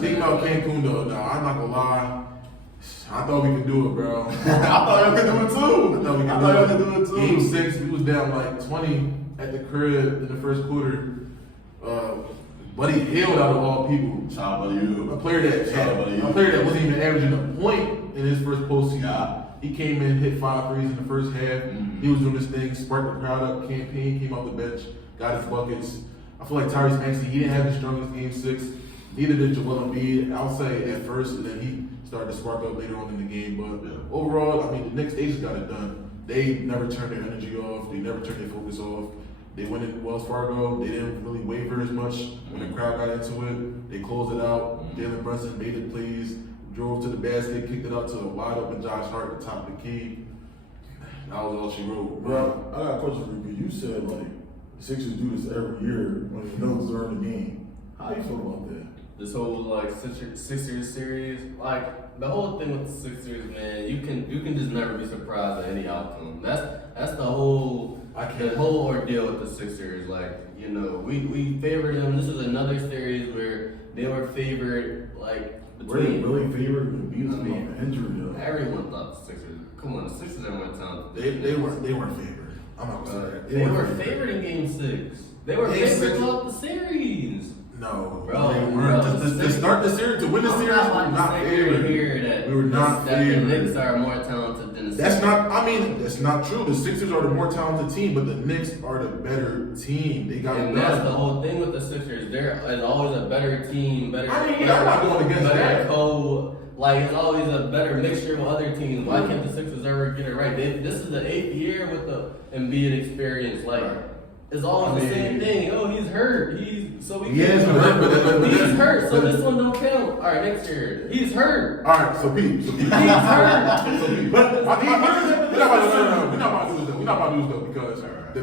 Speaking about Cancun though, I'm not gonna lie. I thought we could do it, bro. I thought y'all could do it too. I thought we could do it too. Game 6, we was down like 20 at the crib in the first quarter. Buddy Hield out of all people. Shout out Buddy Hield. A player that wasn't even averaging a point in his first postseason. Yeah. He came in, hit 5 threes in the first half. He was doing his thing, sparked the crowd up. Campaign came off the bench, got his buckets. I feel like Tyrese Maxey, he didn't have the strongest game 6. Neither did Joel Embiid. I'll say at first, and then he started to spark up later on in the game. But overall, I mean, the Knicks, they just got it done. They never turned their energy off. They never turned their focus off. They went in Wells Fargo. They didn't really waver as much when the crowd got into it. They closed it out. Jalen Brunson made the plays, drove to the basket, kicked it out to a wide open Josh Hart at the top of the key. That was all she wrote. Bro, I got a question for you. You said like the Sixers do this every year when the Nuggets are in the game. How you feel about that? This whole like Sixers series, like the whole thing with the Sixers, man, you can just never be surprised at any outcome. That's the whole ordeal with the Sixers. Like, you know, we favored them. This is another series where they were favored, like between. Were they really favored to beat us off an injury though? Everyone thought the Sixers. Come on, the Sixers are more talented. They weren't favored. I'm not gonna say that. They were favored in Game 6. They were favored throughout the series. No, bro, they weren't. To start the series, to win the series, we were not favored. We were not favored. The Knicks are more talented than the Sixers. That's not true. The Sixers are the more talented team, but the Knicks are the better team. They got and that's the whole thing with the Sixers. There is always a better team, I'm not going against that. Like, it's always a better mixture with other teams. Why can't the Sixers ever get it right? This is the 8th year with the Embiid experience. Like, it's always the same thing. Oh, he's hurt. He's hurt, so this one don't count. All right, next year, he's hurt. All right, so Pete. He's hurt. We're not about to do this though, because the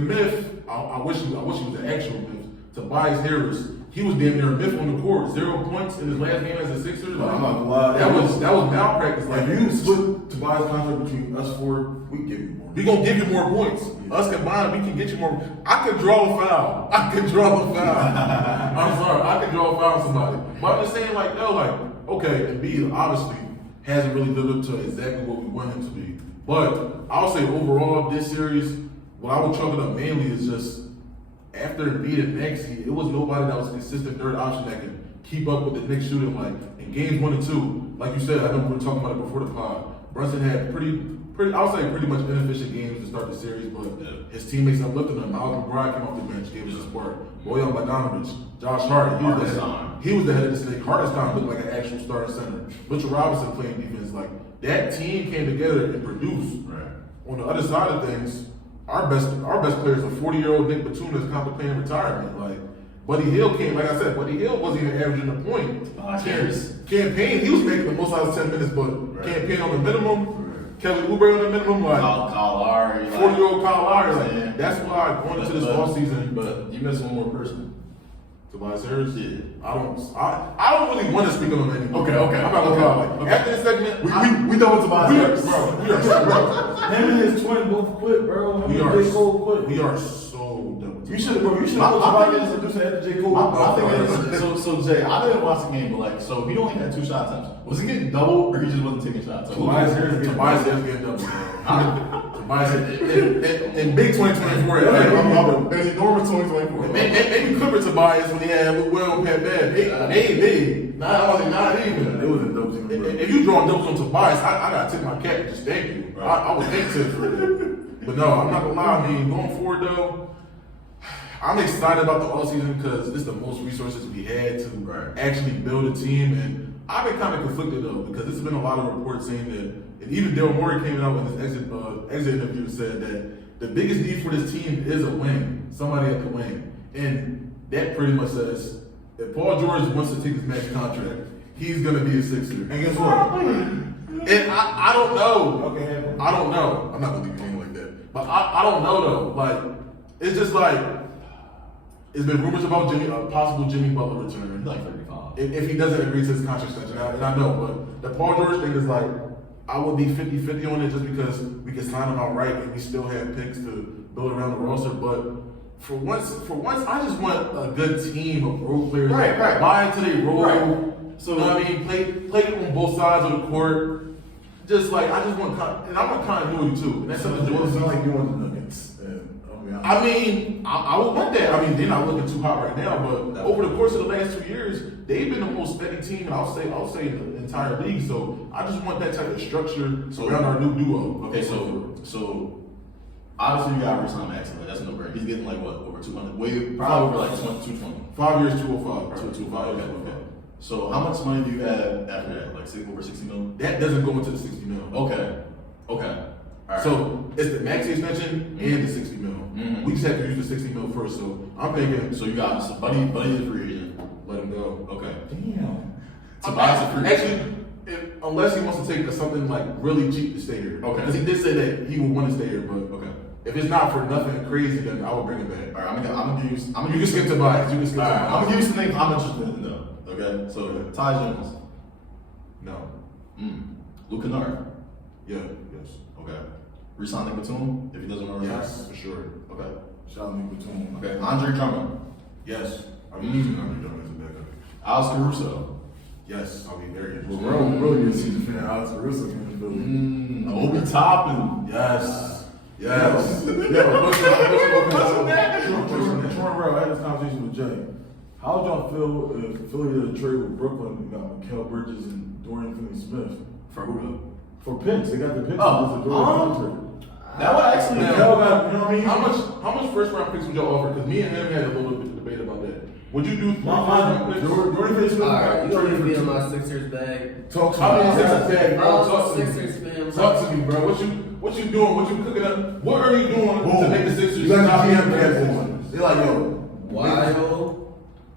myth. I wish he was an actual myth. Tobias Harris. He was damn near a myth on the court. 0 points in his last game as a Sixer. Like, I'm not gonna lie. That was malpractice. Like, if you split Tobias' contract between us 4, we give you more. We gonna give you more points. Us combined, we can get you more. I could draw a foul. I'm sorry, I could draw a foul on somebody. But I'm just saying, like, okay, Embiid obviously hasn't really lived up to exactly what we want him to be. But I'll say overall, this series, what I would chalk it up mainly is just after Embiid and Maxey, it was nobody that was a consistent third option that could keep up with the Knicks shooting. Like in games 1 and 2, like you said, I know we were talking about it before the pod. Brunson had pretty much inefficient games to start the series, but his teammates uplifted him. Malcolm McBride came off the bench, gave us a spark. Bojan Bogdanovic, Josh Hart, he was the head of the snake. Hartenstein looked like an actual starting center. Mitchell Robinson playing defense. Like that team came together and produced. Right. On the other side of things, our best player is a 40-year-old Nick Batum that's contemplating retirement. Like Buddy Hield came, like I said, Buddy Hield wasn't even averaging a point. Campaign, he was making the most out of 10 minutes, but Campaign on the minimum, Kelly Oubre on the minimum, like Kyle Lowry, 40-year-old Kyle Lowry. Like, that's why going into this offseason. But you missed one more person. Tobias Harris? Yeah. I don't really want to speak on him anymore. Okay. I'm not gonna lie. After this segment, We know what Tobias Harris. We are so Him and his twin both quit, bro. We are so done. You should have Tobias introduced after J. Cole. My thing is, so Jay, I didn't watch the game, but like, so he only had 2 shot attempts. Was he getting double, or he just wasn't taking shots? Tobias Harris getting double. In big 2024, in enormous 2024. maybe Clipper Tobias when he had Lou Will and Pat Bev. Not even. It was a dope team. If you drawing doubles on Tobias, I gotta tip my cap and just thank you. I was thankful for it. But no, I'm not gonna lie. I mean, going forward though, I'm excited about the offseason because this is the most resources we had to actually build a team. And I've been kind of conflicted though because there's been a lot of reports saying that, and even Daryl Morey came out in his exit interview and said that the biggest need for this team is a wing, somebody at the wing. And that pretty much says if Paul George wants to take his max contract, he's gonna be a Sixer. And guess what? And I don't know. Okay. I don't know. I'm not gonna leave anything like that. But I don't know though. Like it's just like it's been rumors about a possible Jimmy Butler return. Like 35. If he doesn't agree to his contract extension, and I know, but the Paul George thing is like I would be 50-50 on it just because we can sign him outright and we still have picks to build around the roster. But For once, I just want a good team of role players. Right. Buy into their role. Right. So you know what I mean, play on both sides of the court. Just like I just want, and I want continuity too. And that's something to do It's with. not like you want the Nuggets. And I'll be honest. I mean, I would want that. I mean, they're not looking too hot right now, but over the course of the last 2 years, they've been the most steady team, and I'll say in the entire league. So I just want that type of structure around our new duo. Okay, so obviously you got resign Max. Like, that's no brainer. He's getting like what, over 200? Probably over like 220. 5 years, 205. 225. Okay. So how much money do you have after that? Like over 60 million? That doesn't go into the 60 mil. Okay. All right. So it's the max extension and the 60 mil. Mm-hmm. We just have to use the 60 mil first. So I'm thinking, So you got Buddy is a free agent. let him go. Okay. Damn. Tobias is a free agent. Actually, unless he wants to take something like really cheap to stay here. Okay. Because he did say that he would want to stay here, but Okay. if it's not for nothing crazy, then I would bring it back. All right. I'm gonna give you. You can skip Tobias. You can skip All right. Tobias. I'm gonna give you some names I'm interested in though. Okay. So Ty Jones. No. Luke Kennard. Yeah. Yes. Okay. Resign Nick Batum if he doesn't want to resign. Yes. For sure. Okay. Shout out to Batum. Okay. Andre Drummond. Yes. I mean, he's going to be done as a backup. Alex Caruso. Yes. I'll be very interested. Well, we're all really good season fan. Alex Caruso came to Philly. Obi Toppin. Yes. Yes. Tomorrow, I had this conversation with Jay. How would y'all feel if Philly did a trade with Brooklyn and got Mikal Bridges and Dorian Finney-Smith? For who though? For picks, they got the picks. Oh, with the Dorian contract. That would actually. Mikal got, you know what I mean? How much first round picks would y'all offer? Because me and him had a little bit of debate about that. Would you do 3 My first round mind, picks? Dorian Finney-Smith Alright, you got don't need to be traded in for my Sixers bag. Talk to How many me. Sixers bag, bro? I'm Talk a to me. Sixers fan. Talk to me, bro. What you doing? What you cooking up? What are you doing to make the Sixers? You got stop the GM being draft bad? one. They're like, yo. While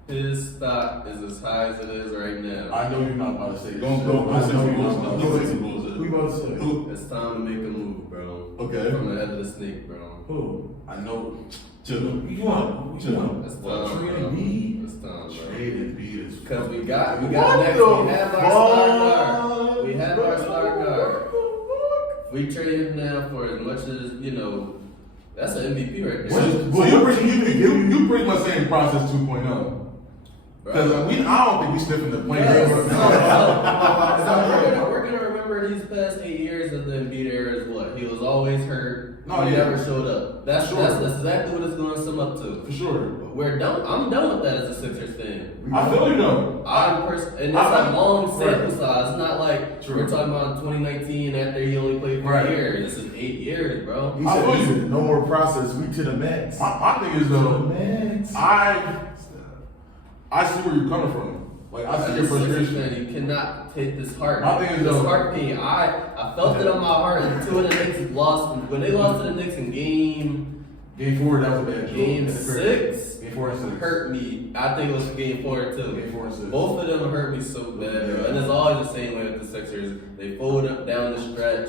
his stock is as high as it is right now, I know you're not about to say this. Don't say who you want. Don't say who you Who you about to say? it's time to make a move, bro. Okay. From the head of the snake, bro. Who? I know. Chill. Who you want? Who you want? It's time, Trey bro. Embiid? It's time, bro. Trade and beat is Because we What have the our star guard. fuck? We have our star guard. We trade him now for as much as, that's an MVP right there. So you pretty much saying process 2.0. Because I don't think we sniffing the plane. We're gonna remember these past 8 years of the Embiid era as what? He was always hurt. No, he yeah. never showed up. That's exactly what it's gonna sum up to. For sure. We're done. I'm done with that as a Sixers fan. I feel you though. And it's a long sample size. It's not like we're talking about 2019 after he only played for a year. This is 8 years, bro. He said, no more process, we to the max. My thing is To the though, max. I see where you're coming from. Like I see As your a Sixers frustration. fan, you cannot take this heart. My thing is This though- heart pain. I felt it on my heart. And 2 of the Knicks lost. When they lost to the Knicks in game 4, that was a bad joke. Game That's crazy. 6 Game 4 and 6. hurt me. I think it was game 4 too. Game 4 and 6. Both of them hurt me so bad, bro. And it's always the same way with the Sixers. They fold up down the stretch.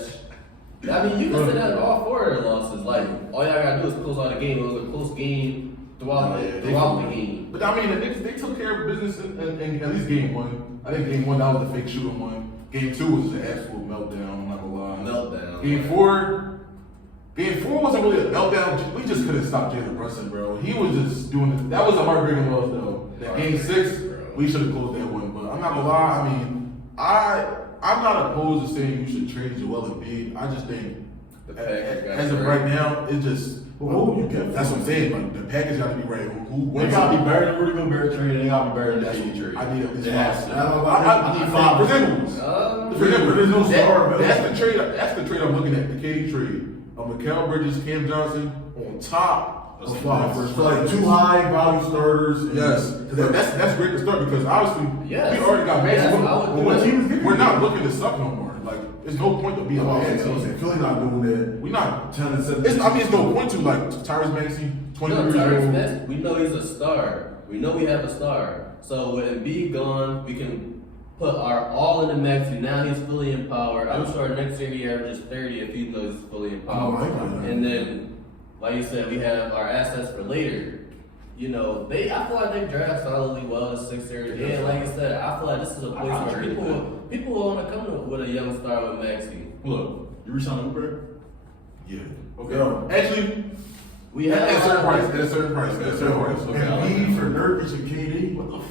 I mean, you can say that in all 4 of their losses. Like, all y'all gotta do is close out the game. It was a close game throughout the game. But I mean, the Knicks, they took care of business in at least game 1. I think game 1, that was the fake shooting one. Game 2 was an absolute meltdown, I'm not gonna lie. Meltdown. Game 4 wasn't really a meltdown. We just couldn't stop Jalen Brunson, bro. He was just doing it. That was a heartbreaking loss, though. That game 6, we should have closed that one. But I'm not gonna lie. I mean, I'm not opposed to saying you should trade Joel Embiid. I just think The package got as of right. right now, it just. But what would you get? That's what I'm saying. Like the package got to be right. Who They wins? gotta be better than Rudy Gobert trade. They gotta be better than the KD trade. I need at least It has to. I need 5 presentables. But there's no star available. That's the trade. That's the trade I'm looking at. The KD trade of Mikal Bridges, Cam Johnson on top of 5 So like 2 high value starters. and- Yes, that's great to start because obviously Yes. we already got Yes, Mason. I would do What that. team is getting? We're not looking to suck no more. Like, there's no point to be a I'm bad saying, team. Philly not doing that. We not. 10 and 7. It's no point to like Tyrese Maxey, 23 No, years Tyrese old. Maxey, we know he's a star. We know we have a star. So with Embiid gone, we can put our all in the Maxey. Now he's fully empowered. I'm sure next year he averages 30 if he knows he's fully empowered. Oh, I got that. And then, like you said, we have our assets for later. I feel like they draft solidly well the Sixers. Yeah, like you said, I feel like this is a place where people want to come to with a young star with Maxey. Look, you resign Uber? Yeah. Okay. Yo. Actually, We At have a certain price. At a certain price. At a certain price. And Okay. B for Nurkic and KD. What the fuck?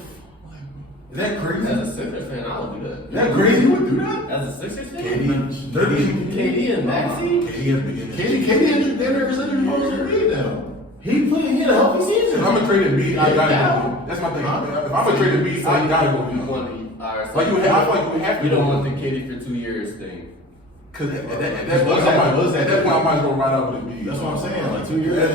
Is that crazy? As a Sixers fan, I would do that. Is that crazy? You would do that? As a Sixers fan? KD and Maxey? KD has beginning. KD injured Denver because they're supposed to be now. He had a healthy season. If I'm a trade Embiid, I gotta go. That's my thing. If I'm a trade Embiid, I gotta go. You want to, Like you have, I feel like you have to. You don't want the KD for 2 years thing. Because at that point, I might as well ride out with Embiid. That's what I'm saying. Like 2 years.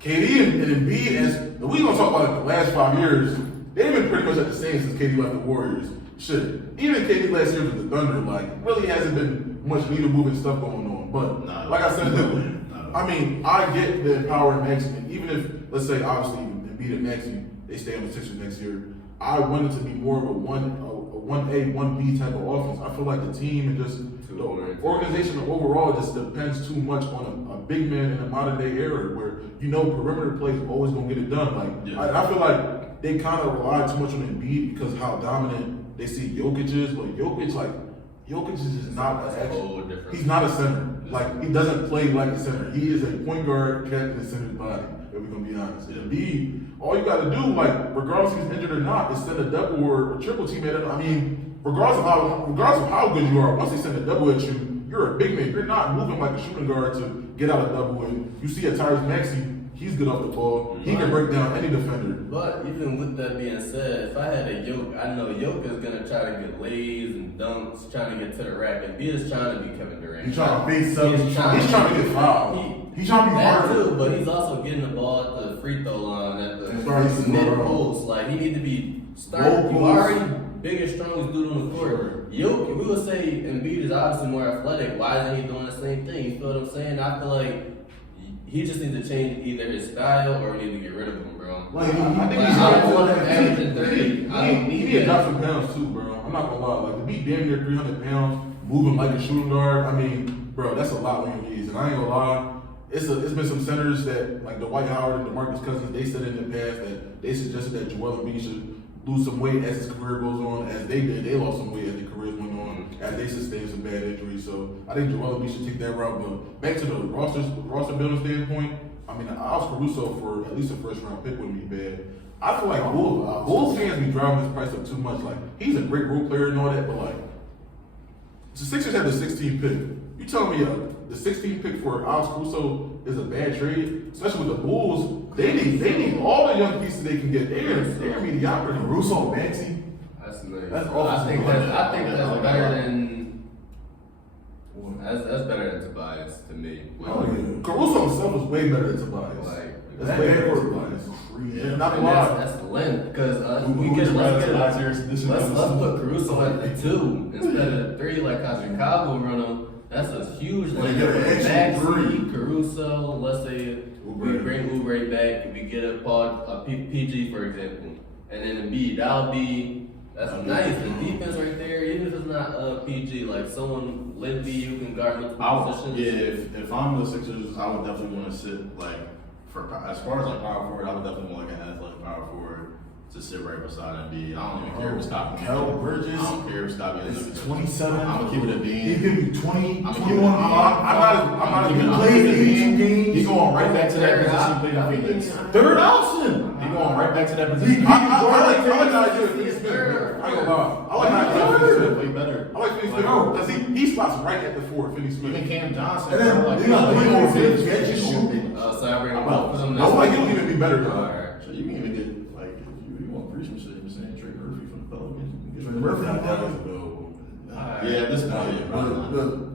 KD and Embiid, as we gonna talk about it, the last 5 years, they've been pretty much at the same since KD left the Warriors. Shit, even KD last year with the Thunder, like really hasn't been much needle moving stuff going on. But like I said, I mean, I get the power in Maxey, and even if let's say obviously Embiid and Maxey they stay on the Sixers next year, I want it to be more of a 1A, 1B type of offense. I feel like the team and just the organization overall just depends too much on a big man in a modern day era where perimeter plays always gonna get it done. Like I feel like they kind of rely too much on Embiid because how dominant they see Jokic is, but Jokic is just not he's not a center. Like he doesn't play like a center. He is a point guard trapped in the center's body. If we're gonna be honest, Embiid, all you got to do, like regardless if he's injured or not, is send a double or a triple team at him. I mean, regardless of how good you are, once they send a double at you, you're a big man. You're not moving like a shooting guard to get out a double. And you see at Tyrese Maxey, he's good off the ball. He can break down any defender. But even with that being said, if I had a Yoke, I know Yoke is gonna try to get lays and dunks, trying to get to the rack, and B is trying to be Kevin Durant. He's trying to face up. He's trying to get fouled. He's trying to be that harder. too, but he's also getting the ball at the free throw line at the starting to mid score. post. Like he need to be starting. You already big and strongest dude on the court. Yoke, we would say Embiid is obviously more athletic. Why isn't he doing the same thing? You feel what I'm saying? I feel like he just needs to change either his style or we need to get rid of him, bro. Like, I think I don't want him averaging 30. He need to drop some pounds too, bro. I'm not gonna lie. Like to be damn near 300 pounds, moving like a shooting guard. I mean, bro, that's a lot when you need. And I ain't gonna lie. It's been some centers that like Dwight Howard and DeMarcus Cousins. They said in the past that they suggested that Joel Embiid should lose some weight as his career goes on. As they did, they lost some weight as their careers went on. As they sustained some bad injuries. So I think Joel Embiid should take that route. But back to the roster building standpoint, I mean, Alex Caruso for at least a first round pick wouldn't be bad. I feel like Bulls fans be driving this price up too much. Like he's a great role player and all that, but like the Sixers have the 16th pick. You telling me the 16th pick for Alex Caruso is a bad trade, especially with the Bulls? They need all the young pieces they can get. They're mediocrity. Caruso, Maxey. That's nice. That's I awesome. think that's better than. That's better than Tobias to me. Oh, yeah. Caruso himself is way better than Tobias. Like, That's way better than Tobias. Yeah, Not and gonna lie. that's length because Who we would could you rather let's Tobias this put Caruso at the 2 instead of the 3 like how Chicago run him. That's a huge length. get an extra Maxey, 3. Caruso. Let's say we Oubre. bring Oubre back. We get a PG for example, and then Embiid. That's nice. The defense right there, even if it's not a PG, like someone lengthy who can guard multiple positions. If I'm the Sixers, I would definitely want to sit like as far as like power forward, I would definitely want like an athletic power forward to sit right beside Embiid. I don't even care if Scott. Kel Bridges. I don't care if Scott It's is 27. I'm gonna keep it a He's bean. giving you 20, I'm 21. I'm not He even played 82 games. He's going right back to that position he played in Phoenix. Third option. He's going right back to that position. I like how I do it. Phoenix Smith. I ain't gonna lie. I like how I do it. Phoenix Smith. Way better. I like Phoenix Smith because he spots right at the 4. Phoenix Smith. Even Cam Johnson. And then like, you got like, Leo like, Fitz, like, get you shooting. So I bring both of them. I feel like he'll even be better than All that. right. So you can even get like if you want to preach some shit, you're saying Trey Murphy from the Pelicans. You can get Trey Murphy. Not that available. Yeah, this is not it. The